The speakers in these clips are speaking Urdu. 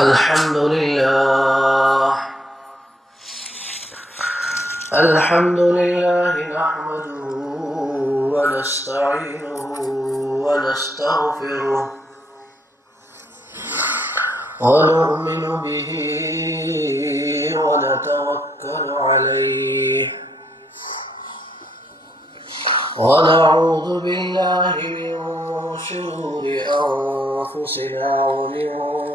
الحمد لله نحمده ونستعينه ونستغفره ونؤمن به ونتوكل عليه ونعوذ بالله من شرور أنفسنا ومن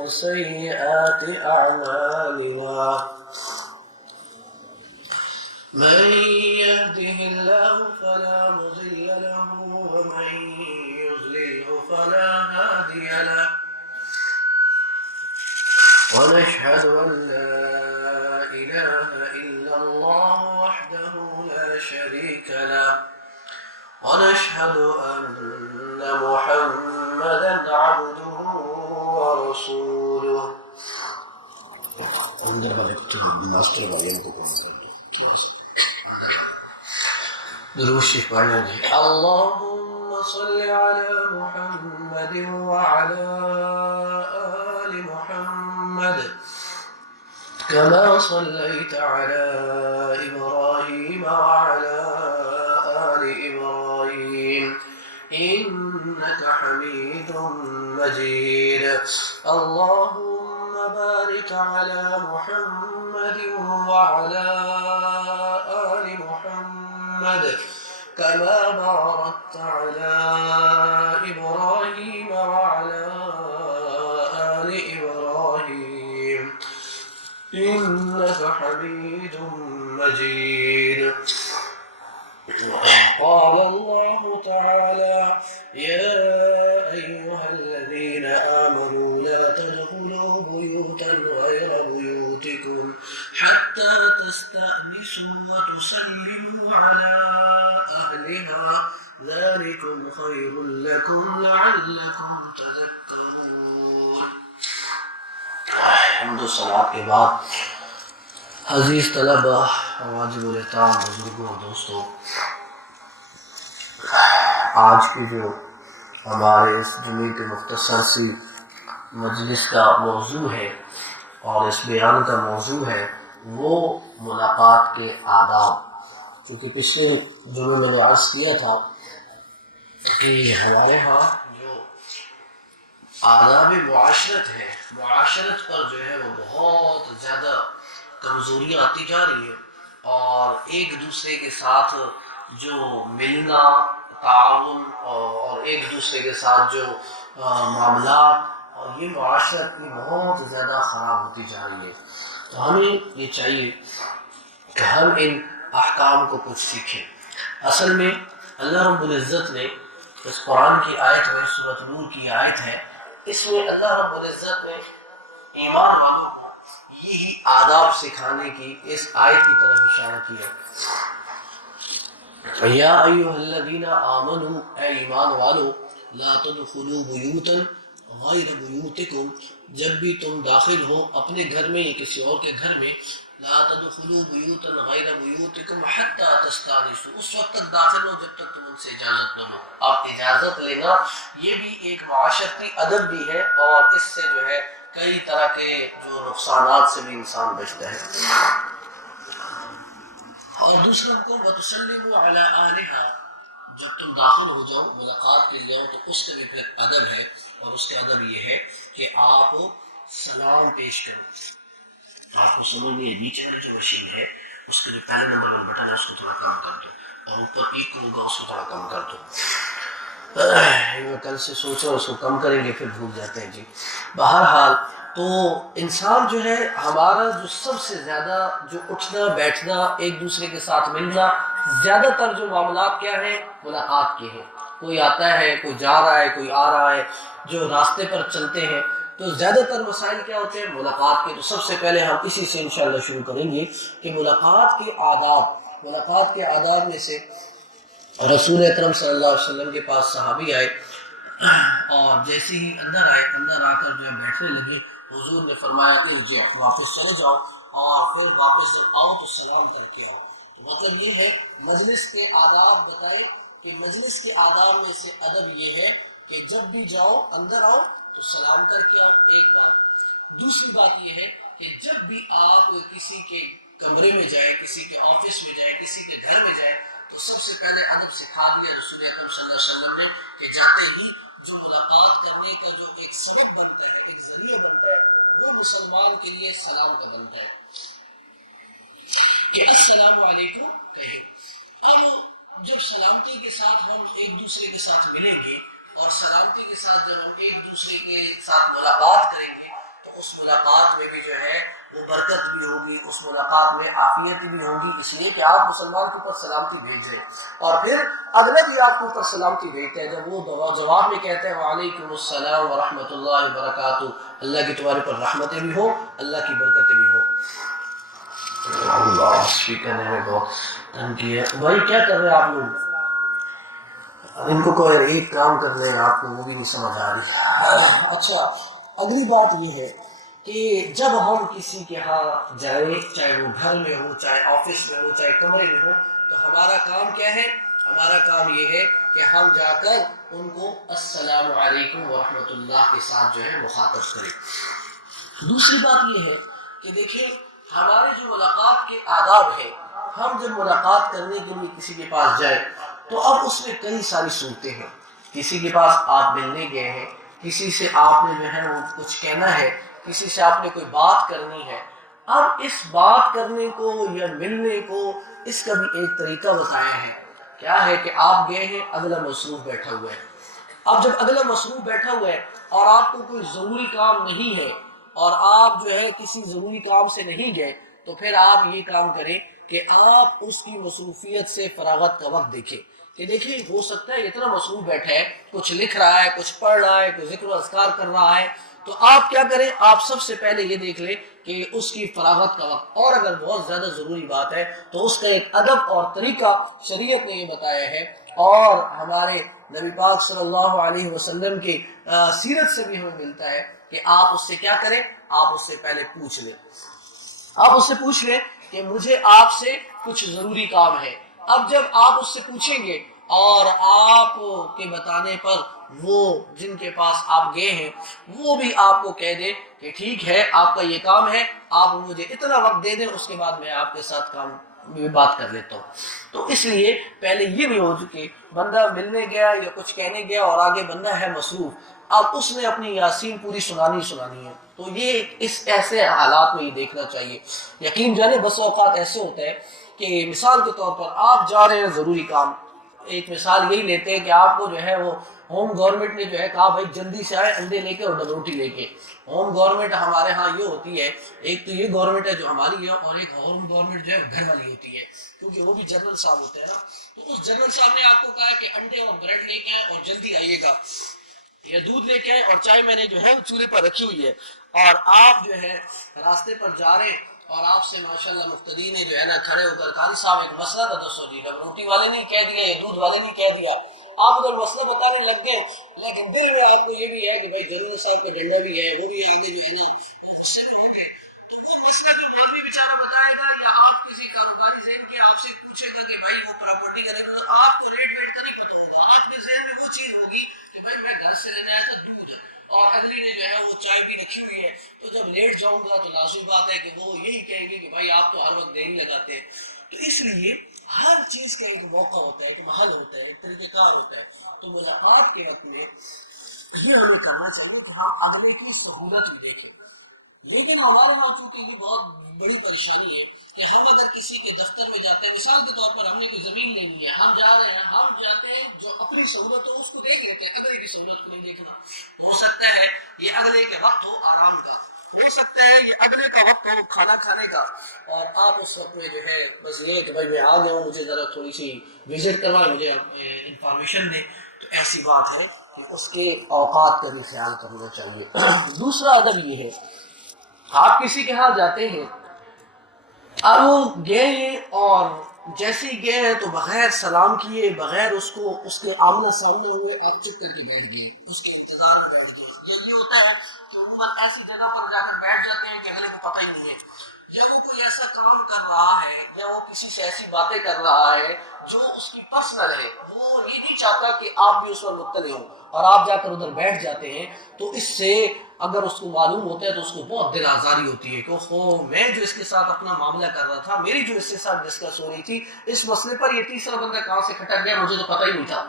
سيئات أعمالنا من يهده الله فلا مضل له ومن يضلله فلا هادي له ونشهد أن لا إله إلا الله وحده لا شريك له ونشهد أن محمدا عبده ورسوله اللهم صل على محمد وعلى آل محمد كما صليت على إبراهيم وعلى آل إبراهيم إنك حميد مجيد اللهم بارك على محمد وعلى آل محمد كما باركت على إبراهيم وعلى آل إبراهيم إنك حميد مجيد قال الله تعالى يا أيها الذين آمنوا لا تدخلوا بيوتا غير بيوتكم حتى تستأنسوا وتسلموا على أهلها ذلكم خير لكم لعلكم تذكرون. حمد و ثنا کے بعد عزیز طلبہ، واجب الاحترام بزرگوں اور دوستوں، آج کی جو ہمارے اس جمعے کے مختصر سی مجلس کا موضوع ہے اور اس بیان کا موضوع ہے وہ ملاقات کے آداب. کیونکہ پچھلے جمعے میں نے عرض کیا تھا کہ ہمارے ہاں جو آداب معاشرت ہے، معاشرت پر جو ہے وہ بہت زیادہ کمزوریاں آتی جا رہی ہیں، اور ایک دوسرے کے ساتھ جو ملنا، تعاون اور ایک دوسرے کے ساتھ جو معاملات، اور یہ معاشرت کی بہت زیادہ خراب ہوتی جا رہی ہے. تو ہمیں یہ چاہیے کہ ہم ان احکام کو کچھ سیکھیں. اصل میں اللہ رب العزت نے اس قرآن کی آیت ہے، سورۃ نور کی آیت ہے، اس میں اللہ رب العزت نے ایمان والوں کو یہی آداب سکھانے کی اس آیت کی طرف اشارہ کیا. یا ایھا الذین آمنوا، اے ایمان والو، لا تدخلوا بیوتا غیر بیوتکم، جب بھی تم داخل ہو اپنے گھر میں یا کسی اور کے گھر میں، لا تدخلوا بیوتا غیر بیوتکم حتی تستانسوا، اس وقت تک داخل ہو جب تک تم ان سے اجازت نہ لو. اب اجازت لینا یہ بھی ایک معاشرتی ادب بھی ہے، اور اس سے جو ہے کئی طرح کے جو نقصانات سے بھی انسان بچتا ہے. اور دوسروں کو وَتُسَلِّمُوا عَلَىٰ أَهْلِهَا، جب تم داخل ہو جاؤ، ملاقات کے لیے آؤ، تو اس کا بھی پھر ادب ہے، اور اس کا ادب یہ ہے کہ آپ سلام پیش کرو. آپ کو سمجھ میں بیچ میں جو مشین ہے اس کے جو پہلے نمبر والا بٹن ہے اس کو تھوڑا کم کر دو، اور اوپر ایک ہوگا اس کو تھوڑا کم کر دو. میں کل سے سوچا اس کو کم کریں گے، پھر بھول جاتے ہیں. جی بہرحال تو انسان جو ہے ہمارا جو سب سے زیادہ جو اٹھنا بیٹھنا، ایک دوسرے کے ساتھ ملنا، زیادہ تر جو معاملات کیا ہیں، ملاقات کے ہیں. کوئی آتا ہے، کوئی جا رہا ہے، کوئی آ رہا ہے، جو راستے پر چلتے ہیں، تو زیادہ تر مسائل کیا ہوتے ہیں، ملاقات کے. تو سب سے پہلے ہم اسی سے انشاءاللہ شروع کریں گے کہ ملاقات کے آداب. ملاقات کے آداب میں سے رسول اکرم صلی اللہ علیہ وسلم کے پاس صحابی آئے، اور جیسے ہی اندر آئے، اندر آ کر جو ہے بیٹھنے لگے، حضور نے فرمایا ارجع، واپس چلے جاؤ، اور پھر واپس جب آؤ تو سلام کر کے آؤ. مطلب یہ ہے مجلس کے آداب بتائے کہ مجلس کے آداب میں سے ادب یہ ہے کہ جب بھی جاؤ، اندر آؤ تو سلام کر کے آؤ، ایک بات. دوسری بات یہ ہے کہ جب بھی آپ کسی کے کمرے میں جائیں، کسی کے آفس میں جائیں، کسی کے گھر میں جائیں، تو سب سے پہلے ادب سکھا دیا رسول اکرم صلی اللہ علیہ وسلم نے کہ جاتے ہی جو ملاقات کرنے کا جو ایک سبب بنتا ہے، ایک ذریعہ بنتا ہے، وہ مسلمان کے لیے سلام کا بنتا ہے کہ السلام علیکم کہیں۔ اب جب سلامتی کے ساتھ ہم ایک دوسرے کے ساتھ ملیں گے اور سلامتی کے ساتھ جب ہم ایک دوسرے کے ساتھ ملاقات کریں گے تو اس ملاقات میں بھی جو ہے وہ برکت بھی ہوگی، اس ملاقات میں عافیت بھی ہوگی، اس لیے کہ آپ مسلمان کے اوپر سلامتی بھیج رہے ہیں اور پھر اگلا بھی آپ کے اوپر سلامتی بھیجتے ہیں جب وہ جواب میں کہتے ہیں وعلیکم السلام ورحمۃ اللہ وبرکاتہ، اللہ کی تمہارے پر رحمتیں بھی ہو، اللہ کی برکتیں بھی ہو۔ اللہ اسپیکر نے بہت تنگ کیا ہے بھائی، کیا کر رہے ہیں آپ لوگ؟ ان کو کوئی ایک کام کر رہے ہیں، آپ کو وہ بھی نہیں سمجھ آ رہی۔ اچھا، اگلی بات یہ ہے کہ جب ہم کسی کے ہاں جائیں، چاہے وہ گھر میں ہو، چاہے آفس میں ہو، چاہے کمرے میں ہو، تو ہمارا کام کیا ہے؟ ہمارا کام یہ ہے کہ ہم جا کر ان کو السلام علیکم ورحمۃ اللہ کے ساتھ جو ہے مخاطب کریں۔ دوسری بات یہ ہے کہ دیکھیں ہمارے جو ملاقات کے آداب ہے، ہم جب ملاقات کرنے کے لیے کسی کے پاس جائیں تو اب اس میں کئی ساری صورتیں ہیں۔ کسی کے پاس آپ ملنے گئے ہیں، کسی سے آپ نے جو ہے وہ کچھ کہنا ہے، کسی سے آپ نے کوئی بات کرنی ہے۔ اب اس بات کرنے کو یا ملنے کو اس کا بھی ایک طریقہ بتایا ہے، کیا ہے کہ آپ گئے ہیں، اگلا مصروف بیٹھا ہوا ہے۔ اب جب اگلا مصروف بیٹھا ہوا ہے اور آپ کو کوئی ضروری کام نہیں ہے اور آپ جو ہے کسی ضروری کام سے نہیں گئے، تو پھر آپ یہ کام کریں کہ آپ اس کی مصروفیت سے فراغت کا وقت دیکھیں کہ دیکھیں ہو سکتا ہے اتنا مصروف بیٹھا ہے، کچھ لکھ رہا ہے، کچھ پڑھ رہا ہے، کچھ ذکر و اذکار کر رہا ہے، تو آپ کیا کریں؟ آپ سب سے پہلے یہ دیکھ لیں کہ اس کی فراغت کا وقت، اور اگر بہت زیادہ ضروری بات ہے تو اس کا ایک ادب اور طریقہ شریعت نے یہ بتایا ہے، اور ہمارے نبی پاک صلی اللہ علیہ وسلم کی سیرت سے بھی ہمیں ملتا ہے کہ آپ اس سے کیا کریں؟ آپ اس سے پہلے پوچھ لیں، آپ اس سے پوچھ لیں کہ مجھے آپ سے کچھ ضروری کام ہے۔ اب جب آپ اس سے پوچھیں گے اور آپ کے بتانے پر وہ جن کے پاس آپ گئے ہیں وہ بھی آپ کو کہہ دے کہ ٹھیک ہے آپ کا یہ کام ہے، آپ مجھے اتنا وقت دے دیں، اس کے بعد میں آپ کے ساتھ کام میں بات کر لیتا ہوں۔ تو اس لیے پہلے یہ بھی ہو کہ بندہ ملنے گیا یا کچھ کہنے گیا اور آگے بندہ ہے مصروف، اب اس نے اپنی یاسین پوری سنانی ہے، تو یہ اس ایسے حالات میں یہ دیکھنا چاہیے۔ یقین جانے بس اوقات ایسے ہوتا ہے کہ مثال کے طور پر آپ جا رہے ہیں ضروری کام، ایک مثال یہی لیتے ہیں کہ آپ کو جو ہے وہ ہوم گورنمنٹ نے جو ہے کہا بھائی جلدی سے آئے انڈے لے کے اور ڈبل روٹی لے کے۔ ہوم گورنمنٹ ہمارے ہاں یہ ہوتی ہے، ایک تو یہ گورنمنٹ ہے جو ہماری ہے، اور ایک ہوم گورنمنٹ جو ہے گھر والی ہوتی ہے، کیونکہ وہ بھی جنرل صاحب ہوتے ہیں نا۔ تو اس جنرل صاحب نے آپ کو کہا کہ انڈے اور بریڈ لے کے آئے اور جلدی آئیے گا، یا دودھ لے کے آئے اور چائے میں نے جو ہے وہ چولہے پر رکھی ہوئی ہے، اور آپ جو ہے راستے پر جا رہے ہیں اور آپ سے ماشاءاللہ مقتدی نے جو ہے نا کھڑے ہو کر قاری صاحب ایک مسئلہ تھا دسو جی، ڈبل روٹی والے نہیں کہہ دیا یا دودھ والے نہیں کہہ دیا، آپ ادھر مسئلہ بتانے لگ گئے، لیکن دل میں آپ کو یہ بھی ہے کہ بھائی جنرل صاحب کا ڈنڈا بھی ہے، وہ بھی آگے جو ہے نا غصے میں ہو گئے، تو وہ مسئلہ جو مولوی بیچارہ بتائے گا یا آپ کسی کاروباری ذہن کے آپ سے پوچھے گا کہ بھائی وہ پراپرٹی کا ریٹ، آپ کو ریٹ ویٹ کا نہیں پتہ ہوگا، آپ کے ذہن میں وہ چیز ہوگی کہ بھائی میں گھر سے لینے آیا تھا دودھ اور اگلی نے جو ہے وہ چائے بھی رکھی ہوئی ہے، تو جب لیٹ جاؤں گا تو لازمی بات ہے کہ وہ یہی کہیں گے کہ بھائی آپ تو ہر وقت دیری لگاتے ہیں۔ تو اس لیے ہر چیز کا ایک موقع ہوتا ہے، ایک محل ہوتا ہے، ایک طریقہ کار ہوتا ہے۔ تو ملاقات کے وقت میں یہ ہمیں کرنا چاہیے کہ ہم اگلے کی سہولت بھی دیکھیں، لیکن ہمارے یہاں چونکہ یہ بہت بڑی پریشانی ہے کہ ہم اگر کسی کے دفتر میں جاتے ہیں، مثال کے طور پر ہم نے کوئی زمین لینی ہے، ہم جا رہے ہیں، ہم جاتے ہیں جو اپنی سہولت ہو اس کو دیکھ لیتے ہیں، اگلے کی سہولت کو نہیں دیکھنا۔ ہو سکتا ہے یہ اگلے کے وقت ہو آرام کا، ہو سکتا ہے یہ اگلے کا وقت ہو کھانا کھانے کا، اور آپ اس وقت میں جو ہے بس یہ کہ بھائی میں آ گیا ہوں، مجھے ذرا تھوڑی سی وزٹ کروائیں، مجھے انفارمیشن دیں، تو ایسی بات ہے کہ اس کے اوقات کا بھی خیال کرنا چاہیے۔ دوسرا ادب یہ ہے، آپ کسی کے ہاں جاتے ہیں، اب وہ گئے ہیں اور جیسے ہی گئے ہیں تو بغیر سلام کیے، بغیر اس کو اس کے آمنے سامنے ہوئے آپ چپ کر کے بیٹھ گئے، اس کے انتظار میں بیٹھ گئے۔ یہ ہوتا ہے کہ عموماً ایسی جگہ پر جا کر بیٹھ جاتے ہیں کہ اگلے کو پتہ ہی نہیں ہے، یا وہ کوئی ایسا کام کر رہا ہے یا وہ کسی سے ایسی باتیں کر رہا ہے جو اس کی پرسنل ہے، وہ یہ نہیں چاہتا کہ آپ بھی اس پر مطلع ہوں، اور آپ جا کر ادھر بیٹھ جاتے ہیں، تو اس سے اگر اس کو معلوم ہوتا ہے تو اس کو بہت دل آزاری ہوتی ہے کہ میں جو اس کے ساتھ اپنا معاملہ کر رہا تھا، میری جو اس کے ساتھ ڈسکس ہو رہی تھی، اس مسئلے پر یہ تیسرا بندہ کہاں سے کھٹک گیا، مجھے تو پتہ ہی نہیں تھا۔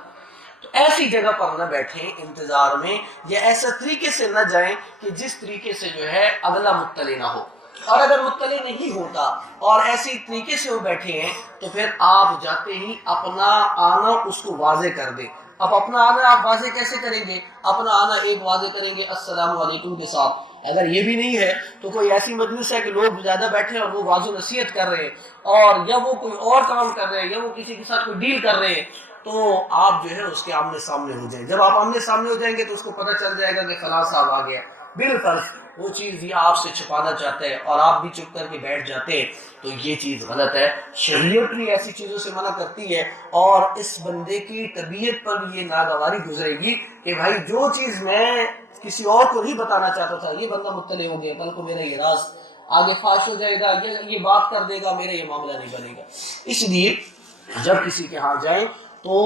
تو ایسی جگہ پر نہ بیٹھیں انتظار میں، یا ایسا طریقے سے نہ جائیں کہ جس طریقے سے جو ہے اگلا مطلع نہ ہو، اور اگر مطلع نہیں ہوتا اور ایسی طریقے سے وہ بیٹھے ہیں تو پھر آپ جاتے ہی اپنا آنا اس کو واضح کر دیں۔ اب اپنا آنا آپ واضح کیسے کریں گے؟ اپنا آنا ایک واضح کریں گے السلام علیکم کے ساتھ۔ اگر یہ بھی نہیں ہے تو کوئی ایسی مجلس ہے کہ لوگ زیادہ بیٹھے اور وہ واضح نصیحت کر رہے ہیں، اور یا وہ کوئی اور کام کر رہے ہیں، یا وہ کسی کے ساتھ کوئی ڈیل کر رہے ہیں، تو آپ جو ہے اس کے آمنے سامنے ہو جائیں۔ جب آپ آمنے سامنے ہو جائیں گے تو اس کو پتہ چل جائے گا کہ فلاں صاحب آ گیا، بالفرض وہ چیز یہ آپ سے چھپانا چاہتا ہے اور آپ بھی چپ کر کے بیٹھ جاتے ہیں، تو یہ چیز غلط ہے۔ شریعت بھی ایسی چیزوں سے منع کرتی ہے، اور اس بندے کی طبیعت پر بھی یہ ناگواری گزرے گی کہ بھائی جو چیز میں کسی اور کو نہیں بتانا چاہتا تھا، یہ بندہ مطلع ہو گیا، کل کو میرا یہ راز آگے فاش ہو جائے گا، یہ بات کر دے گا، میرا یہ معاملہ نہیں بنے گا۔ اس لیے جب کسی کے ہاں جائیں تو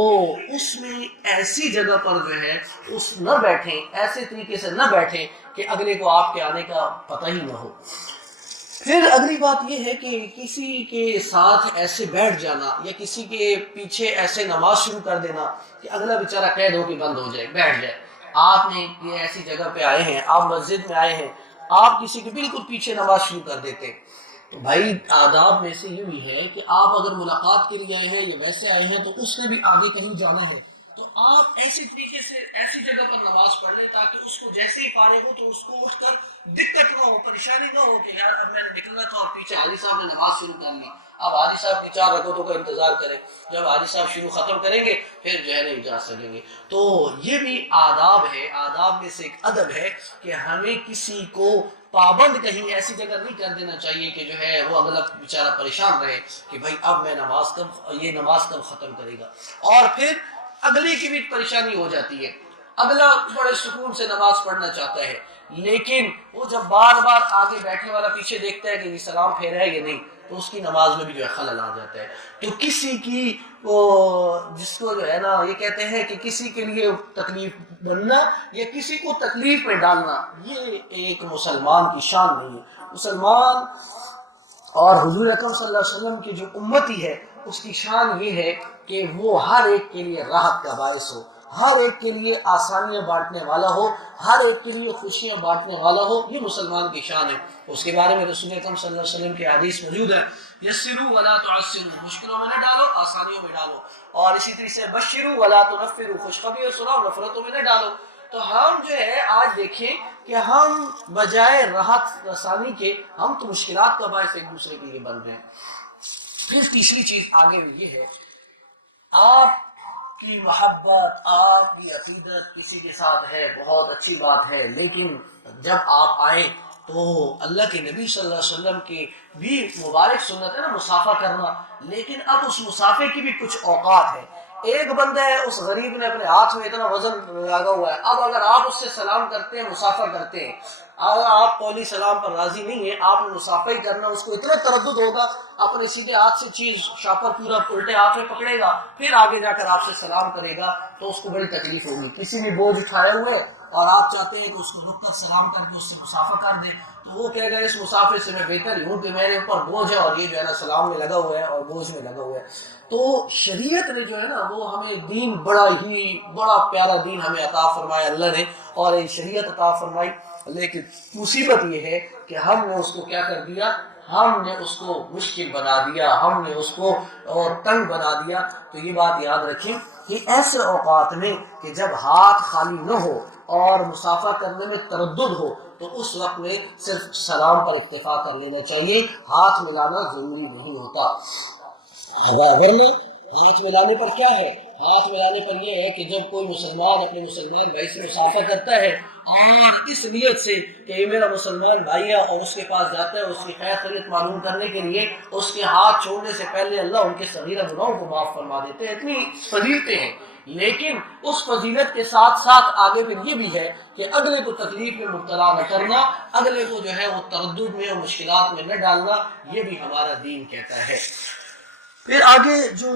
اس میں ایسی جگہ پر جو ہے اس نہ بیٹھیں، ایسے طریقے سے نہ بیٹھیں کہ اگلے کو آپ کے آنے کا پتہ ہی نہ ہو۔ پھر اگلی بات یہ ہے کہ کسی کے ساتھ ایسے بیٹھ جانا یا کسی کے پیچھے ایسے نماز شروع کر دینا کہ اگلا بیچارہ قید ہو کے بند ہو جائے، بیٹھ جائے۔ آپ نے یہ ایسی جگہ پہ آئے ہیں، آپ مسجد میں آئے ہیں، آپ کسی کے بالکل پیچھے نماز شروع کر دیتے ہیں، تو بھائی آداب میں سے یہ بھی ہے کہ آپ اگر ملاقات کے لیے آئے ہیں یا ویسے آئے ہیں تو اس نے بھی آگے کہیں جانا ہے، تو آپ ایسی طریقے سے ایسی جگہ پر نماز پڑھ لیں تاکہ اس کو جیسے ہی فارغ ہو تو اس کو اٹھ کر دقت نہ ہو، پریشانی نہ ہو کہ یار اب میں نے نکلنا تھا اور پیچھے حاجی صاحب نے نماز شروع کر لی، اب حاجی صاحب کی 4 رکعتوں کا انتظار کریں، جب حاجی صاحب شروع ختم کریں گے پھر جو ہے نہیں جا سکیں گے۔ تو یہ بھی آداب ہے، آداب میں سے ایک ادب ہے کہ ہمیں کسی کو پابند کہیں ایسی جگہ نہیں کر دینا چاہیے کہ جو ہے وہ اگلا بیچارہ پریشان رہے کہ بھائی اب میں یہ نماز کب ختم کرے گا، اور پھر اگلے کی بھی پریشانی ہو جاتی ہے۔ اگلا بڑے سکون سے نماز پڑھنا چاہتا ہے، لیکن وہ جب بار بار آگے بیٹھنے والا پیچھے دیکھتا ہے کہ یہ سلام پھیرا ہے یا نہیں، تو اس کی نماز میں بھی جو ہے خلل آ جاتا ہے۔ تو کسی کی جس کو جو ہے نا یہ کہتے ہیں کہ کسی کے لیے تکلیف بننا یا کسی کو تکلیف میں ڈالنا، یہ ایک مسلمان کی شان نہیں ہے۔ مسلمان اور حضور اکرم صلی اللہ علیہ وسلم کی جو امتی ہے اس کی شان یہ ہے کہ وہ ہر ایک کے لیے راحت کا باعث ہو، ہر ایک کے لیے آسانیاں بانٹنے والا ہو، ہر ایک کے لیے خوشیاں بانٹنے والا ہو، یہ مسلمان کی شان ہے۔ اس کے بارے میں رسول اکرم صلی اللہ علیہ وسلم کی حدیث موجود ہے، یسروا ولا تعسروا، مشکلوں میں نہ ڈالو، آسانیوں میں ڈالو، اور اسی طریقے سے بشروا ولا تنفروا، خوشخبری سناؤ، نفرتوں میں نہ ڈالو۔ تو ہم جو ہے آج دیکھیں کہ ہم بجائے راحت رسانی کے ہم تو مشکلات کا باعث ایک دوسرے کے لیے بن رہے ہیں۔ پھر تیسری چیز آگے یہ ہے، آپ کی محبت، آپ کی عقیدت کسی کے ساتھ ہے، بہت اچھی بات ہے، لیکن جب آپ آئیں تو اللہ کے نبی صلی اللہ علیہ وسلم کی بھی مبارک سنت ہے نا مسافہ کرنا، لیکن اب اس مسافے کی بھی کچھ اوقات ہے۔ ایک بندہ ہے، اس غریب نے اپنے ہاتھ میں اتنا وزن لگا ہوا ہے، اب اگر آپ اس سے سلام کرتے ہیں، مسافہ کرتے ہیں، اگر آپ قولی سلام پر راضی نہیں ہیں، آپ نے مسافہ ہی کرنا، اس کو اتنا تردد ہوگا، اپنے سیدھے ہاتھ سے چیز شاپر پورا الٹے ہاتھ میں پکڑے گا، پھر آگے جا کر آپ سے سلام کرے گا تو اس کو بڑی تکلیف ہوگی۔ کسی نے بوجھ اٹھائے ہوئے اور آپ چاہتے ہیں کہ اس کو رک کر سلام کر کے اس سے مسافہ کر دیں، تو وہ کہے گا اس مسافر سے میں بہتر ہی ہوں کہ میرے اوپر بوجھ ہے اور یہ جو ہے نا سلام میں لگا ہوا ہے اور بوجھ میں لگا ہوا ہے۔ تو شریعت نے جو ہے نا وہ ہمیں دین بڑا پیارا دین ہمیں عطا فرمایا اللہ نے، اور یہ شریعت عطا فرمائی، لیکن مصیبت یہ ہے کہ ہم نے اس کو کیا کر دیا، ہم نے اس کو مشکل بنا دیا، ہم نے اس کو اور تنگ بنا دیا۔ تو یہ بات یاد رکھیں کہ ایسے اوقات میں کہ جب ہاتھ خالی نہ ہو اور مسافہ کرنے میں تردد ہو تو اس وقت میں صرف سلام پر اکتفا کر لینا چاہیے، ہاتھ ملانا ضروری نہیں ہوتا۔ ورنہ ہاتھ ملانے پر کیا ہے، ہاتھ ملانے پر یہ ہے کہ جب کوئی مسلمان اپنے مسلمان بھائی سے مسافہ کرتا ہے اور اس نیت سے کہ یہ میرا مسلمان بھائی ہے اور اس کے پاس جاتا ہے اس کی خیر خیریت معلوم کرنے کے لیے، اس کے ہاتھ چھوڑنے سے پہلے اللہ ان کے صغیرہ گناہوں کو معاف فرما دیتے ہیں، اتنی فضیلتیں ہیں۔ لیکن اس فضیلت کے ساتھ ساتھ آگے پھر یہ بھی ہے کہ اگلے کو تکلیف میں مبتلا نہ کرنا، اگلے کو جو ہے وہ تردد میں اور مشکلات میں نہ ڈالنا، یہ بھی ہمارا دین کہتا ہے۔ پھر آگے جو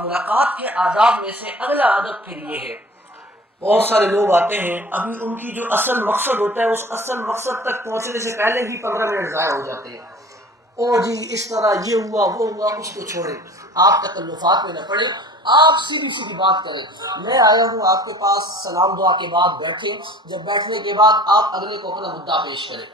ملاقات کے آداب میں سے اگلا ادب پھر یہ ہے بہت سارے لوگ آتے ہیں، ابھی ان کی جو اصل مقصد ہوتا ہے اس اصل مقصد تک پہنچنے سے پہلے ہی 15 منٹ ضائع ہو جاتے ہیں۔ او جی اس طرح یہ ہوا وہ ہوا، اس کو چھوڑیں، آپ تکلفات میں نہ پڑیں، آپ سیدھی سیدھی بات کریں۔ میں آیا ہوں آپ کے پاس، سلام دعا کے بعد بیٹھیں، جب بیٹھنے کے بعد آپ اگلے کو اپنا مدعا پیش کریں۔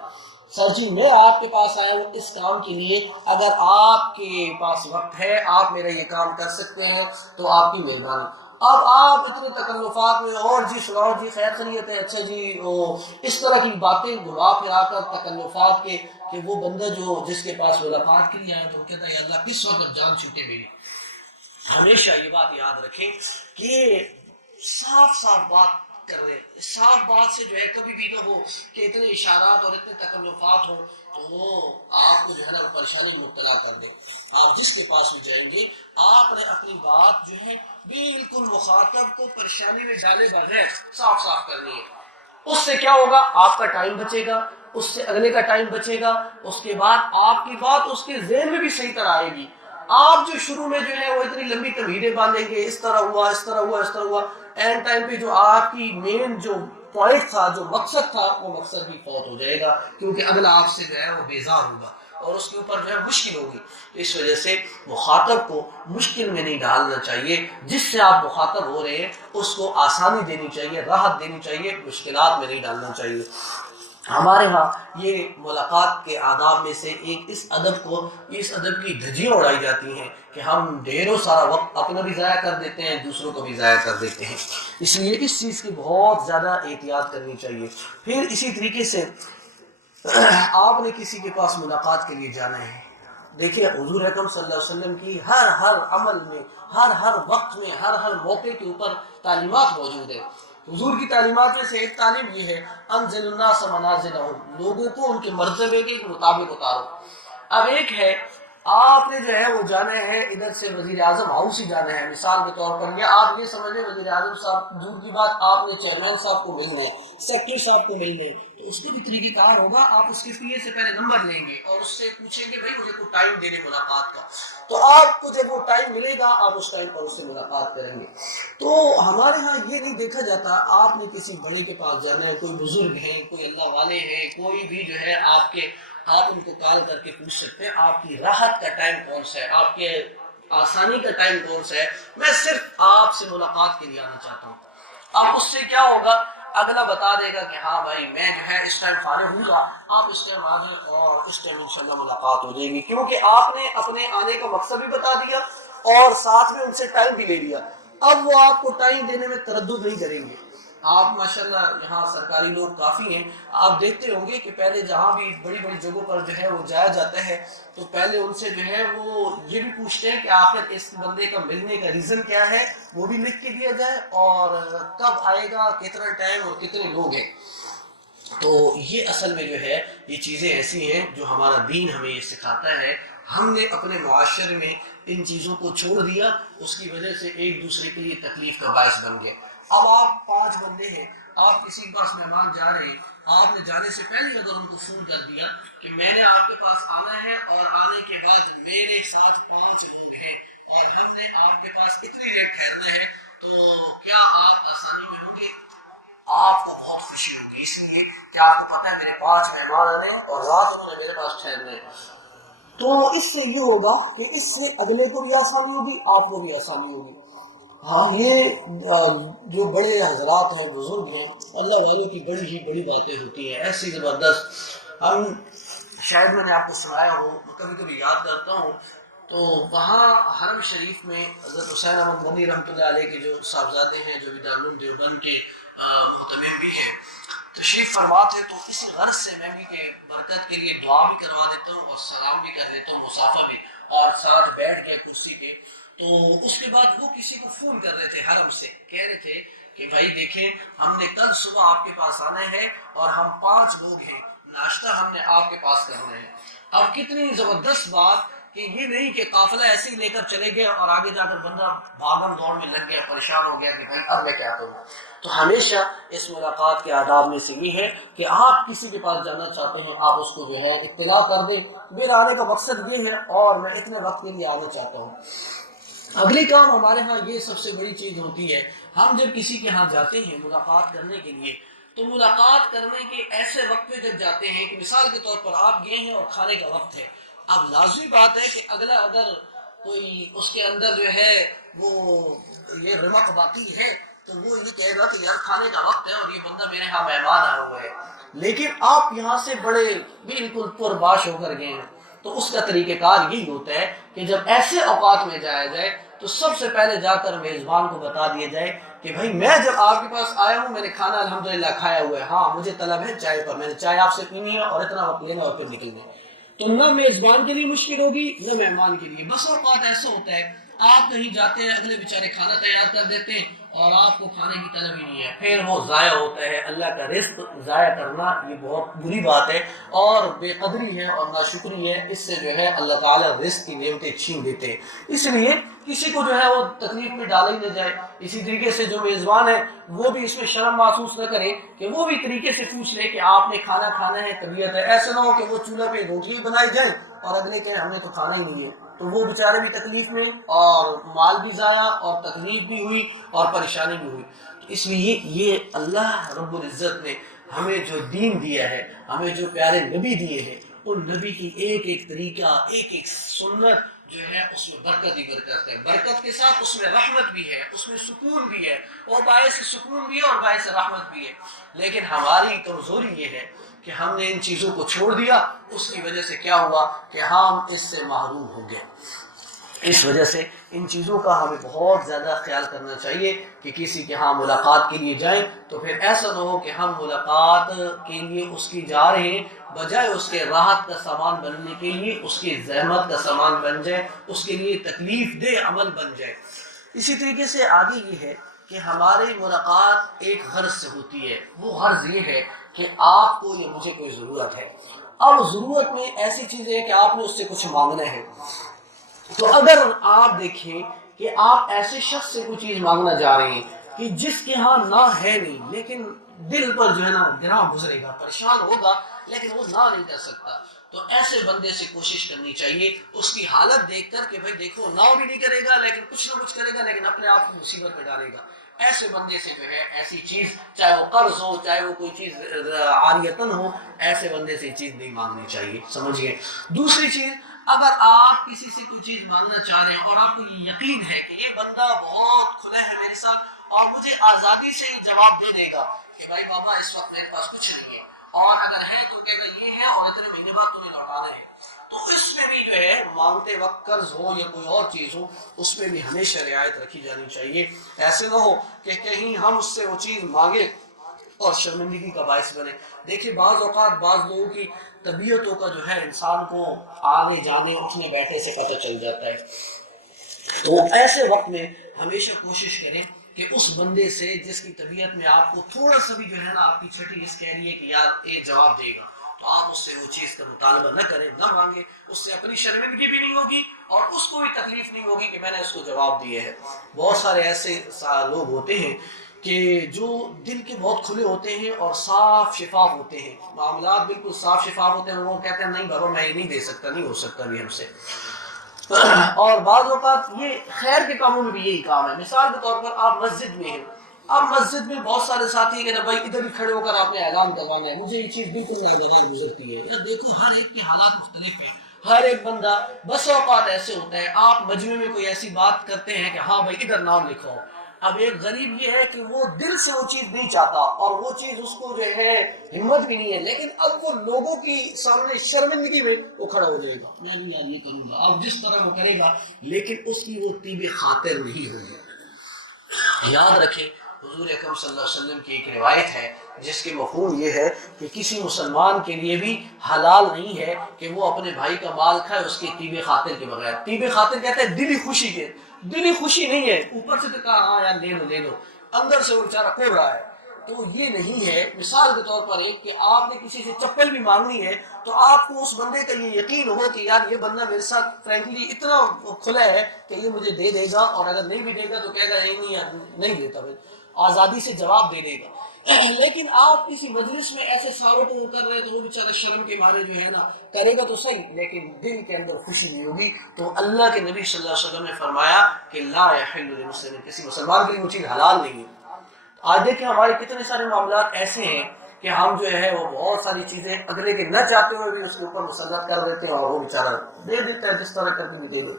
سر جی میں آپ کے پاس آیا ہوں اس کام کے لیے، اگر آپ کے پاس وقت ہے آپ میرا یہ کام کر سکتے ہیں تو آپ کی مہربانی۔ اب آپ اتنے تکلفات میں، اور جی سناؤ جی خیر خیریت ہے، اچھا جی اس طرح کی باتیں گھما پھرا کر تکلفات کے، کہ وہ بندہ جو جس کے پاس ملاقات کے لیے آیا تو وہ کہتا ہے یا اللہ کس وقت جان چھوٹے میری۔ ہمیشہ یہ بات یاد رکھیں کہ صاف صاف بات کر رہے ہیں، صاف بات سے جو ہے کبھی بھی نہ ہو کہ اتنے اشارات اور اتنے تکلفات ہوں تو وہ آپ کو جو ہے نا پریشانی میں مبتلا کر دیں۔ آپ جس کے پاس بھی جائیں گے آپ نے اپنی بات جو ہے بالکل مخاطب کو پریشانی میں ڈالے بغیر صاف صاف کرنی ہے۔ اس سے کیا ہوگا، آپ کا ٹائم بچے گا، اس سے اگلے کا ٹائم بچے گا، اس کے بعد آپ کی بات اس کے ذہن میں بھی صحیح طرح آئے گی۔ آپ جو شروع میں جو ہے وہ اتنی لمبی تمہیدیں باندھیں گے، اس طرح ہوا اس طرح ہوا اس طرح ہوا، اینڈ ٹائم پہ جو آپ کی مین جو پوائنٹ تھا، جو مقصد تھا، وہ مقصد بھی فوت ہو جائے گا، کیونکہ اگلا آپ سے جو ہے وہ بیزار ہوگا اور اس کے اوپر جو ہے مشکل ہوگی۔ اس وجہ سے مخاطب کو مشکل میں نہیں ڈالنا چاہیے، جس سے آپ مخاطب ہو رہے ہیں اس کو آسانی دینی چاہیے، راحت دینی چاہیے، مشکلات میں نہیں ڈالنا چاہیے۔ ہمارے ہاں یہ ملاقات کے آداب میں سے ایک اس ادب کی دھجیاں اڑائی جاتی ہیں کہ ہم ڈھیروں سارا وقت اپنا بھی ضائع کر دیتے ہیں، دوسروں کو بھی ضائع کر دیتے ہیں، اس لیے اس چیز کی بہت زیادہ احتیاط کرنی چاہیے۔ پھر اسی طریقے سے آپ نے کسی کے پاس ملاقات کے لیے جانا ہے، دیکھیے حضور اکرم صلی اللہ علیہ وسلم کی ہر عمل میں، ہر وقت میں، ہر موقع کے اوپر تعلیمات موجود ہیں۔ حضور کی تعلیمات میں سے ایک تعلیم یہ ہے انزل الناس منازلہم، لوگوں کو ان کے مرتبے کے مطابق اتارو۔ اب ایک ہے آپ نے جو ہے وہ جانا ہے ادھر سے وزیر اعظم ہاؤس ہی جانا ہے مثال کے طور پر، یا آپ یہ سمجھ لیں وزیر اعظم صاحب دور کی بات، آپ نے چیئرمین صاحب کو ملنا ہے، سیکرٹری صاحب کو ملنا ہے، تو اس کا بھی طریقہ کار ہوگا، آپ اس کے پیے سے پہلے نمبر لیں گے اور اس سے پوچھیں گے بھائی مجھے کوئی ٹائم دینے ملاقات کا، تو آپ کو جب وہ ٹائم ملے گا آپ اس ٹائم پر اس سے ملاقات کریں گے۔ تو ہمارے ہاں یہ نہیں دیکھا جاتا آپ نے کسی بڑے کے پاس جانا ہے، کوئی بزرگ ہیں، کوئی اللہ والے ہیں، کوئی بھی جو ہے آپ ان کو کال کر کے پوچھ سکتے ہیں آپ کی راحت کا ٹائم کون سا ہے، آپ کے آسانی کا ٹائم کون سا ہے، میں صرف آپ سے ملاقات کے لیے آنا چاہتا ہوں۔ اب اس سے کیا ہوگا، اگلا بتا دے گا کہ ہاں بھائی میں جو ہے اس ٹائم فارغ ہوں گا، آپ اس ٹائم آ جائیں اور اس ٹائم انشاءاللہ ملاقات ہو جائے گی، کیونکہ آپ نے اپنے آنے کا مقصد بھی بتا دیا اور ساتھ میں ان سے ٹائم بھی لے لیا۔ اب وہ آپ کو ٹائم دینے میں تردد نہیں کریں گے۔ آپ ماشاءاللہ یہاں سرکاری لوگ کافی ہیں، آپ دیکھتے ہوں گے کہ پہلے جہاں بھی بڑی بڑی جگہوں پر جو ہے وہ جایا جاتا ہے تو پہلے ان سے جو ہے وہ یہ بھی پوچھتے ہیں کہ آخر اس بندے کا ملنے کا ریزن کیا ہے، وہ بھی لکھ کے دیا جائے اور کب آئے گا، کتنا ٹائم اور کتنے لوگ ہیں۔ تو یہ اصل میں جو ہے یہ چیزیں ایسی ہیں جو ہمارا دین ہمیں یہ سکھاتا ہے، ہم نے اپنے معاشرے میں ان چیزوں کو چھوڑ دیا، اس کی وجہ سے ایک دوسرے کے لیے تکلیف کا باعث بن گئے۔ اب آپ 5 بندے ہیں، آپ کسی کے پاس مہمان جا رہے ہیں، آپ نے جانے سے پہلے اگر ان کو فون کر دیا کہ میں نے آپ کے پاس آنا ہے اور آنے کے بعد میرے ساتھ 5 لوگ ہیں اور ہم نے آپ کے پاس اتنی دیر ٹھہرنا ہے، تو کیا آپ آسانی میں ہوں گے؟ آپ کو بہت خوشی ہوگی، اس لیے کہ آپ کو پتہ ہے میرے 5 مہمان آنے اور رات انہوں نے میرے پاس ٹھہرنا ہے۔ تو اس سے یہ ہوگا کہ اس سے اگلے کو بھی آسانی ہوگی، آپ کو بھی آسانی ہوگی۔ ہاں یہ جو بڑے حضرات ہیں، بزرگ ہیں، اللہ والوں کی بڑی ہی بڑی باتیں ہوتی ہیں ایسی زبردست، ہم شاید میں نے آپ کو سنایا ہو، میں کبھی کبھی یاد کرتا ہوں، تو وہاں حرم شریف میں حضرت حسین احمد مدنی رحمۃ اللہ علیہ کے جو صاحبزادے ہیں، جو دارالعلوم دیوبند کے محتمم بھی ہیں، تشریف فرما تھے، تو اسی غرض سے میں بھی کہ برکت کے لیے دعا بھی کروا دیتا ہوں اور سلام بھی کر لیتا ہوں، مسافہ بھی، اور ساتھ بیٹھ گیا کرسی پہ۔ تو اس کے بعد وہ کسی کو فون کر رہے تھے حرم سے، کہہ رہے تھے کہ بھائی دیکھیں ہم نے کل صبح آپ کے پاس آنا ہے اور ہم 5 لوگ ہیں، ناشتہ ہم نے آپ کے پاس کرنا ہے۔ اب کتنی زبردست بات کہ یہ نہیں کہ قافلہ ایسے ہی لے کر چلے گئے اور آگے جا کر بندہ بھاگم دوڑ میں لگ گیا، پریشان ہو گیا کہ بھائی اب میں کیا کروں۔ تو ہمیشہ اس ملاقات کے آداب میں سے یہ ہے کہ آپ کسی کے پاس جانا چاہتے ہیں آپ اس کو جو ہے اطلاع کر دیں، میرا آنے کا مقصد یہ ہے اور میں اتنے وقت کے لیے آنا چاہتا ہوں۔ اگلی کام ہمارے ہاں یہ سب سے بڑی چیز ہوتی ہے، ہم جب کسی کے ہاں جاتے ہیں ملاقات کرنے کے لیے تو ملاقات کرنے کے ایسے وقت پہ جب جاتے ہیں کہ مثال کے طور پر آپ گئے ہیں اور کھانے کا وقت ہے، اب لازمی بات ہے کہ اگلا اگر کوئی اس کے اندر جو ہے وہ یہ رمق باقی ہے تو وہ یہ کہے گا کہ یار کھانے کا وقت ہے اور یہ بندہ میرے ہاں مہمان آیا ہوا ہے، لیکن آپ یہاں سے بڑے بالکل پرباش ہو کر گئے ہیں، تو اس کا طریقہ کار یہی ہوتا ہے کہ جب ایسے اوقات میں جایا جائے تو سب سے پہلے جا کر میزبان کو بتا دیا جائے کہ بھائی میں جب آپ کے پاس آیا ہوں میں نے کھانا الحمدللہ کھایا ہوا ہے، ہاں مجھے طلب ہے چائے پر، میں نے چائے آپ سے پینی ہے اور اتنا وقت لینا اور پھر نکلنا ہے۔ تو نہ میزبان کے لیے مشکل ہوگی نہ مہمان کے لیے۔ بس اوقات ایسا ہوتا ہے آپ کہیں جاتے ہیں اگلے بیچارے کھانا تیار کر دیتے ہیں اور آپ کو کھانے کی طلب ہی نہیں ہے، پھر وہ ضائع ہوتا ہے۔ اللہ کا رزق ضائع کرنا یہ بہت بری بات ہے اور بے قدری ہے اور ناشکری ہے، اس سے جو ہے اللہ تعالیٰ رزق کی نعمتیں چھین لیتے ہیں۔ اس لیے کسی کو جو ہے وہ تکلیف میں ڈالا ہی نہ جائے۔ اسی طریقے سے جو میزبان ہے وہ بھی اس میں شرم محسوس نہ کرے کہ وہ بھی طریقے سے پوچھ لے کہ آپ نے کھانا کھانا ہے، طبیعت ہے۔ ایسا نہ ہو کہ وہ چولہا پہ روٹی بنائی جائے اور اگلے کہیں ہم نے تو کھانا ہی نہیں ہے، تو وہ بیچارے بھی تکلیف میں اور مال بھی ضائع اور تکلیف بھی ہوئی اور پریشانی بھی ہوئی۔ تو اس لیے یہ اللہ رب العزت نے ہمیں جو دین دیا ہے، ہمیں جو پیارے نبی دیے ہیں، ان نبی کی ایک ایک طریقہ، ایک ایک سنت جو ہے اس میں برکت ہی برکت ہے۔ برکت کے ساتھ اس میں رحمت بھی ہے، اس میں سکون بھی ہے، اور باعث سکون بھی ہے اور باعث رحمت بھی ہے۔ لیکن ہماری کمزوری یہ ہے کہ ہم نے ان چیزوں کو چھوڑ دیا، اس کی وجہ سے کیا ہوا کہ ہم اس سے محروم ہو گئے۔ اس وجہ سے ان چیزوں کا ہمیں بہت زیادہ خیال کرنا چاہیے کہ کسی کے ہاں ملاقات کے لیے جائیں تو پھر ایسا نہ ہو کہ ہم ملاقات کے لیے اس کی جا رہے ہیں، بجائے اس کے راحت کا سامان بننے کے لیے اس کی زحمت کا سامان بن جائے، اس کے لیے تکلیف دہ عمل بن جائے۔ اسی طریقے سے آگے یہ ہے کہ ہماری ملاقات ایک غرض سے ہوتی ہے، وہ غرض یہ ہے کہ آپ کو یا مجھے کوئی ضرورت ہے۔ اب ضرورت میں ایسی چیز ہے کہ آپ نے اس سے کچھ مانگنا ہے، تو اگر آپ دیکھیں کہ آپ ایسے شخص سے کوئی چیز مانگنا جا رہے ہیں کہ جس کے ہاں نہ ہے نہیں، لیکن دل پر جو ہے نا گراں گزرے گا، پریشان ہوگا لیکن وہ نہ نہیں کر سکتا، تو ایسے بندے سے کوشش کرنی چاہیے اس کی حالت دیکھ کر کہ بھائی دیکھو نہ بھی نہیں کرے گا لیکن کچھ نہ کچھ کرے گا، لیکن اپنے آپ کو مصیبت میں ڈالے گا۔ ایسے بندے سے جو ہے ایسی چیز، چاہے وہ قرض ہو چاہے وہ کوئی چیز عاریتن ہو، ایسے بندے سے چیز نہیں مانگنی چاہیے، سمجھیے۔ دوسری چیز، اگر آپ کسی سے کوئی چیز مانگنا چاہ رہے ہیں اور آپ کو یہ یقین ہے کہ یہ بندہ بہت کھلا ہے میرے ساتھ اور مجھے آزادی سے یہ جواب دے دے گا کہ بھائی بابا اس وقت میرے پاس کچھ نہیں ہے، اور اگر ہے تو کہے گا یہ ہے اور اتنے مہینے بعد تمہیں لوٹانا ہے، تو اس میں بھی جو ہے مانگتے وقت قرض ہو یا کوئی اور چیز ہو اس میں بھی ہمیشہ رعایت رکھی جانی چاہیے۔ ایسے نہ ہو کہ کہیں ہم اس سے وہ چیز مانگے اور شرمندگی کا باعث بنے۔ دیکھیے بعض اوقات بعض لوگوں کی طبیعتوں کا جو ہے انسان کو آنے جانے اٹھنے بیٹھنے سے پتہ چل جاتا ہے، تو ایسے وقت میں ہمیشہ کوشش کریں کہ اس بندے سے جس کی طبیعت میں آپ کو تھوڑا سا بھی جو ہے نا آپ کی چھٹی اس کہہ رہی ہے کہ یار یہ جواب دے گا، تو آپ اس سے وہ چیز کا مطالبہ نہ کریں، نہ مانگیں، اس سے اپنی شرمندگی بھی نہیں ہوگی اور اس کو بھی تکلیف نہیں ہوگی کہ میں نے اس کو جواب دیا ہے۔ بہت سارے ایسے لوگ ہوتے ہیں کہ جو دل کے بہت کھلے ہوتے ہیں اور صاف شفاف ہوتے ہیں، معاملات بالکل صاف شفاف ہوتے ہیں، وہ کہتے ہیں نہیں بابا میں یہ نہیں دے سکتا، نہیں ہو سکتا بھی ہم سے۔ اور بعض اوقات یہ خیر کے کاموں میں بھی یہی کام ہے۔ مثال کے طور پر آپ مسجد میں ہیں، اب مسجد میں بہت سارے ساتھی ہیں کہ نا بھائی ادھر ہی کھڑے ہو کر آپ نے اعلان کروانا ہے، مجھے یہ چیز بالکل ناگوار گزرتی ہے۔ یا دیکھو ہر ایک کے حالات مختلف ہیں، ہر ایک بندہ، بس اوقات ایسے ہوتا ہے آپ مجمع میں کوئی ایسی بات کرتے ہیں کہ ہاں بھائی ادھر نام لکھو، اب ایک غریب یہ ہے کہ وہ دل سے وہ چیز نہیں چاہتا اور وہ چیز اس کو جو ہے ہمت بھی نہیں ہے، لیکن اب وہ لوگوں کی سامنے شرمندگی میں وہ کھڑا ہو جائے گا، میں بھی یار یہ کروں گا، اب جس طرح وہ کرے گا، لیکن اس کی وہ طیب خاطر نہیں ہوگی۔ یاد رکھیں حضور اکرم صلی اللہ علیہ وسلم کی ایک روایت ہے جس کے مفہوم یہ ہے کہ کسی مسلمان کے لیے بھی حلال نہیں ہے کہ وہ اپنے بھائی کا مال کھائے اس کی طیب خاطر کے بغیر۔ طیب خاطر کہتے ہیں دلی خوشی کے، دلی خوشی نہیں ہے، اوپر سے تو کہا ہاں یار لے لو لے لو، اندر سے وہ بیچارہ کھو رہا ہے، تو یہ نہیں ہے۔ مثال کے طور پر ایک کہ آپ نے کسی سے چپل بھی مانگنی ہے تو آپ کو اس بندے کا یہ یقین ہو کہ یار یہ بندہ میرے ساتھ فرینکلی اتنا کھلا ہے کہ یہ مجھے دے دے گا، اور اگر نہیں بھی دے گا تو کہے گا نہیں یار نہیں دیتا، بھائی آزادی سے جواب دے دے گا۔ لیکن آپ کسی مجلس میں ایسے ساروں کو کر رہے تو وہ بیچارہ شرم کے مارے جو ہے نا کرے گا تو صحیح، لیکن دل کے اندر خوشی نہیں ہوگی. تو اللہ کے نبی صلی اللہ علیہ وسلم نے فرمایا کہ لا یحل لمسلم، کسی مسلمان کے لیے وہ چیز حلال نہیں ہے. آج دیکھیں ہمارے کتنے سارے معاملات ایسے ہیں کہ ہم جو ہے وہ بہت ساری چیزیں اگلے کے نہ چاہتے ہوئے بھی اس کے اوپر مسلط کر دیتے ہیں اور وہ بیچارہ دے دیتا ہے جس طرح کر کے بھی دے دے.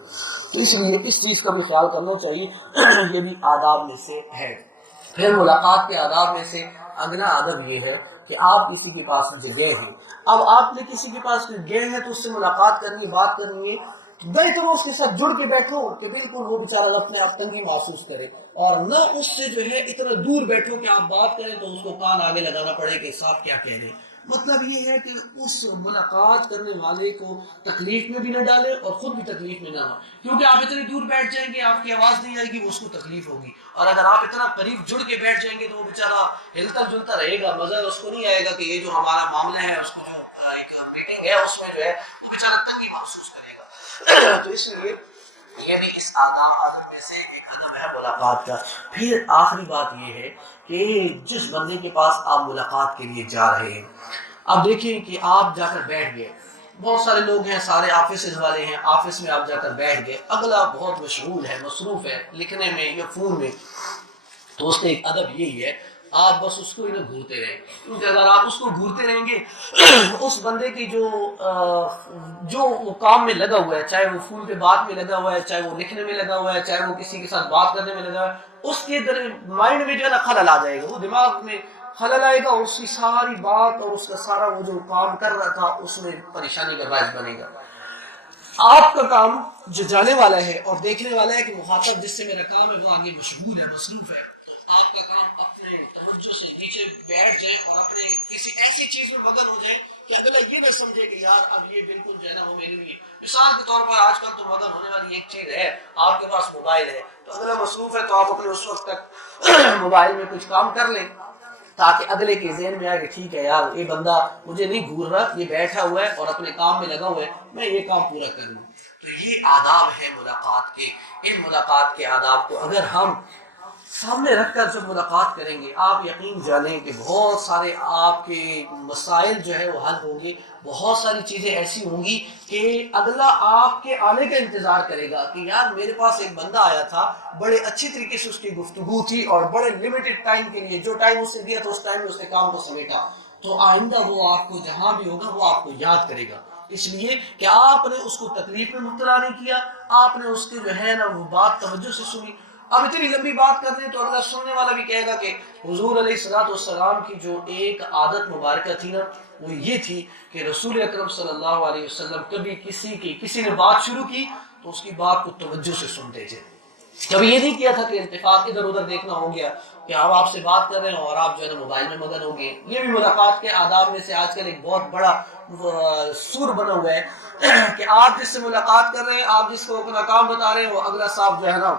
تو اس لیے اس چیز کا بھی خیال کرنا چاہیے. یہ بھی آداب میں سے ہے. پھر ملاقات کے آداب میں سے اگلا ادب یہ ہے کہ آپ کسی کے پاس گئے ہیں. اب آپ نے کسی کے پاس گئے ہیں تو اس سے ملاقات کرنی، بات کرنی ہے. بھائی تم اس کے ساتھ جڑ کے بیٹھو کہ بالکل وہ بیچارہ اپنے آپ تنگی محسوس کرے، اور نہ اس سے جو ہے اتنا دور بیٹھو کہ آپ بات کریں تو اس کو کان آگے لگانا پڑے کہ صاحب کیا کہہ رہے ہیں. مطلب یہ ہے کہ اس ملاقات کرنے والے کو تکلیف میں بھی نہ ڈالے اور خود بھی تکلیف میں نہ ہو، کیونکہ آپ اتنی دور بیٹھ جائیں گے آپ کی آواز نہیں آئے گی، وہ اس کو تکلیف ہوگی. اور اگر آپ اتنا قریب جڑ کے بیٹھ جائیں گے تو وہ بیچارہ ہلتا جلتا رہے گا، مزہ اس کو نہیں آئے گا کہ یہ جو ہمارا معاملہ ہے اس کو جو ایک میٹنگ ہے اس میں جو ہے وہ بیچارہ تنگی محسوس کرے گا. تو اس لیے یہ بھی اس آداب میں سے ایک ادب ہے ملاقات کا. پھر آخری بات یہ ہے کہ جس بندے کے پاس آپ ملاقات کے لیے جا رہے ہیں، اب دیکھیں کہ آپ جا کر بیٹھ گئے. بہت سارے لوگ ہیں، سارے آفیسز والے ہیں، آفس میں آپ جا کر بیٹھ گئے، اگلا بہت مشغول ہے، مصروف ہے لکھنے میں یا فون میں. تو اس کا ایک ادب یہی ہے آپ بس اس کو انہیں گھورتے رہیں، کیونکہ اگر آپ اس کو گھورتے رہیں گے اس بندے کی جو وہ کام میں لگا ہوا ہے، چاہے وہ فون پہ بات میں لگا ہوا ہے، چاہے وہ لکھنے میں لگا ہوا ہے، چاہے وہ کسی کے ساتھ بات کرنے میں لگا ہوا ہے، اس کے مائنڈ میں جو ہے نا خلل آ جائے گا، وہ دماغ میں خلل آئے گا اور اس کی ساری بات اور اس کا سارا وہ جو کام کر رہا تھا اس میں پریشانی کا باعث بنے گا. آپ کا کام جو جانے والا ہے اور دیکھنے والا ہے کہ مخاطب جس سے میرا کام ہے وہ آگے مشغول ہے، مصروف ہے، تو آپ کا کام اپنے توجہ سے نیچے بیٹھ جائے اور اپنے کسی ایسی چیز میں مگن ہو جائے کہ اگلا یہ نہ سمجھے کہ یار اب یہ بالکل جو ہے نا وہ میرے لیے. مثال کے طور پر آج کل تو مگن ہونے والی ایک چیز ہے، آپ کے پاس موبائل ہے تو اگلا مصروف ہے تو آپ اپنے اس وقت تک موبائل میں کچھ کام کر لیں تاکہ اگلے کے ذہن میں آئے کہ ٹھیک ہے یار یہ بندہ مجھے نہیں گھور رہا، یہ بیٹھا ہوا ہے اور اپنے کام میں لگا ہوا ہے، میں یہ کام پورا کر لوں. تو یہ آداب ہے ملاقات کے. ان ملاقات کے آداب کو اگر ہم سامنے رکھ کر جب ملاقات کریں گے، آپ یقین جانیں کہ بہت سارے آپ کے مسائل جو ہے وہ حل ہوں گے. بہت ساری چیزیں ایسی ہوں گی کہ اگلا آپ کے آنے کا انتظار کرے گا کہ یار میرے پاس ایک بندہ آیا تھا، بڑے اچھی طریقے سے اس کی گفتگو تھی اور بڑے لمیٹڈ ٹائم کے لیے جو ٹائم اس سے دیا تھا اس ٹائم میں اس نے کام کو سمیٹا. تو آئندہ وہ آپ کو جہاں بھی ہوگا وہ آپ کو یاد کرے گا، اس لیے کہ آپ نے اس کو تکلیف میں مبتلا نہیں کیا، آپ نے اس کے جو ہے نا وہ بات توجہ سے سنی. اب اتنی لمبی بات کر دیں تو اگلا سننے والا بھی کہے گا کہ حضور علیہ الصلوۃ والسلام کی جو ایک عادت مبارکہ تھی نا وہ یہ تھی کہ رسول اکرم صلی اللہ علیہ وسلم کبھی کسی نے بات شروع کی تو اس کی بات کو توجہ سے سنتے تھے. کبھی یہ نہیں کیا تھا کہ التفات ادھر ادھر دیکھنا ہو گیا کہ ہم آپ سے بات کر رہے ہیں اور آپ جو ہے نا موبائل میں مگن ہو گئے. یہ بھی ملاقات کے آداب میں سے آج کل ایک بہت بڑا سور بنا ہوا ہے کہ آپ جس سے ملاقات کر رہے ہیں، آپ جس کو اپنا کام بتا رہے ہیں، وہ اگلا صاحب جو ہے نا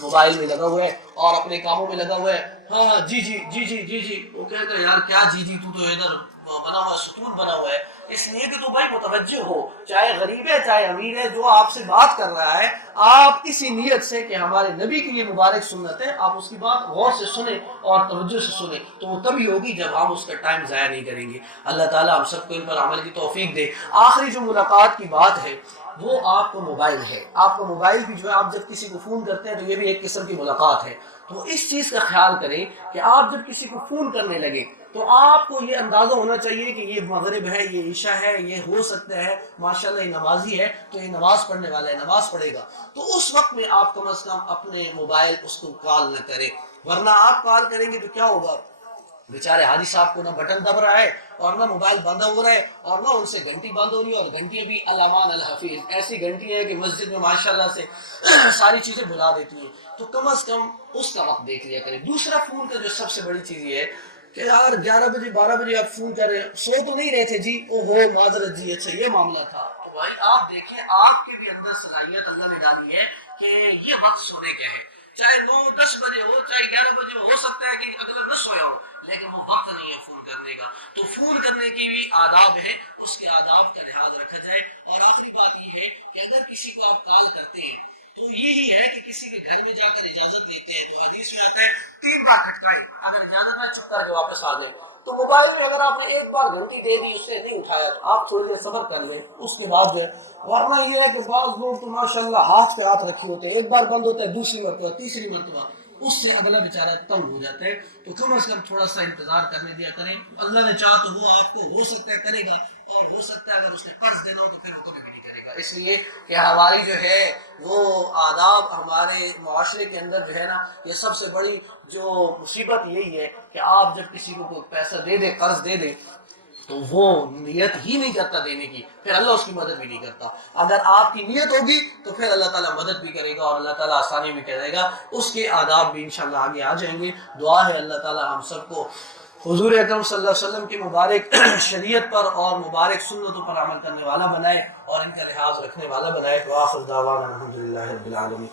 موبائل میں لگا ہوا ہے اور اپنے کاموں میں لگا ہوا ہے. ہاں ہاں جی جی جی جی جی جی. وہ کہے گا یار کیا جی جی، تو ادھر بنا ہوا ستون بنا ہوا ہے. اس لیے کہ تو بھائی متوجہ ہو، چاہے غریب ہے چاہے امیر ہے، جو آپ سے بات کر رہا ہے آپ اسی نیت سے کہ ہمارے نبی کی یہ مبارک سنت ہے، آپ اس کی بات غور سے سنیں اور توجہ سے سنیں، تو وہ تبھی ہوگی جب ہم اس کا ٹائم ضائع نہیں کریں گے. اللہ تعالیٰ ہم سب کو ان پر عمل کی توفیق دے. آخری جو ملاقات کی بات ہے وہ آپ کو موبائل ہے. آپ کا موبائل بھی جو ہے آپ جب کسی کو فون کرتے ہیں تو یہ بھی ایک قسم کی ملاقات ہے. تو اس چیز کا خیال کریں کہ آپ جب کسی کو فون کرنے لگے تو آپ کو یہ اندازہ ہونا چاہیے کہ یہ مغرب ہے، یہ عشاء ہے، یہ ہو سکتا ہے ماشاءاللہ یہ نمازی ہے تو یہ نماز پڑھنے والا ہے، نماز پڑھے گا. تو اس وقت میں آپ کم از کم اپنے موبائل اس کو کال نہ کریں، ورنہ آپ کال کریں گے تو کیا ہوگا، بیچارے حاجی صاحب کو نہ بٹن دب رہا ہے اور نہ موبائل بند ہو رہا ہے اور نہ ان سے گھنٹی بند ہو رہی ہے، اور گھنٹیاں بھی الامان الحفیظ ایسی گھنٹی ہے کہ مسجد میں ماشاءاللہ سے ساری چیزیں بلا دیتی ہیں. تو کم از کم اس کا وقت دیکھ لیا کریں. دوسرا فون کا جو سب سے بڑی چیز یہ ہے کہ یار 11 بجے 12 بجے آپ فون کر رہے ہیں، سو تو نہیں رہے تھے جی، او ہو معذرت جی، اچھا یہ معاملہ تھا. تو بھائی آپ دیکھیں آپ کے بھی اندر صلاحیت اللہ نے ڈالی ہے کہ یہ وقت سونے کا ہے، چاہے 9-10 بجے ہو چاہے 11 بجے ہو سکتا ہے کہ اگلا نہ سویا ہو، لیکن وہ وقت نہیں ہے فون کرنے کا. تو فون کرنے کی بھی آداب ہے، اس کے آداب کا لحاظ رکھا جائے. اور آخری بات یہ ہے کہ اگر کسی کو آپ کال کرتے ہیں تو یہی ہے کہ کسی کے گھر میں جا کر اجازت لیتے ہیں تو حدیث میں آتا ہے 3 بار کھٹکائیں، اگر اجازت نہ چپ کر کے واپس آ جائیں۔ تو موبائل میں اگر آپ نے ایک بار گھنٹی دے دی، اس سے نہیں اٹھایا، تو آپ تھوڑی دیر صبر کر لیں، اس کے بعد جو ہے، ورنہ یہ ہے کہ بعض لوگ تو ماشاءاللہ ہاتھ پہ ہاتھ رکھے ہوتے ہیں، ایک بار بند ہوتا ہے، دوسری مرتبہ، تیسری مرتبہ، اس سے اگلا بیچارہ تنگ ہو جاتا ہے۔ تو کم از کم تھوڑا سا انتظار کرنے دیا کریں، اللہ نے چاہا تو وہ آپ کو ہو سکتا ہے کرے گا، اور ہو سکتا ہے اگر اس نے قرض دینا ہو تو پھر وہ کبھی بھی نہیں کرے گا۔ اس لیے کہ ہماری جو ہے وہ آداب ہمارے معاشرے کے اندر جو ہے نا، یہ سب سے بڑی جو مصیبت یہی ہے کہ آپ جب کسی کو کوئی پیسہ دے دیں، قرض دے دیں، تو وہ نیت ہی نہیں کرتا دینے کی، پھر اللہ اس کی مدد بھی نہیں کرتا۔ اگر آپ کی نیت ہوگی تو پھر اللہ تعالیٰ مدد بھی کرے گا اور اللہ تعالیٰ آسانی بھی کرے گا۔ اس کے آداب بھی انشاءاللہ آگے آ جائیں گے۔ دعا ہے اللہ تعالیٰ ہم سب کو حضور اکرم صلی اللہ علیہ وسلم کی مبارک شریعت پر اور مبارک سنتوں پر عمل کرنے والا بنائے اور ان کا لحاظ رکھنے والا بنائے۔ وآخر دعوانا الحمدللہ رب العالمین۔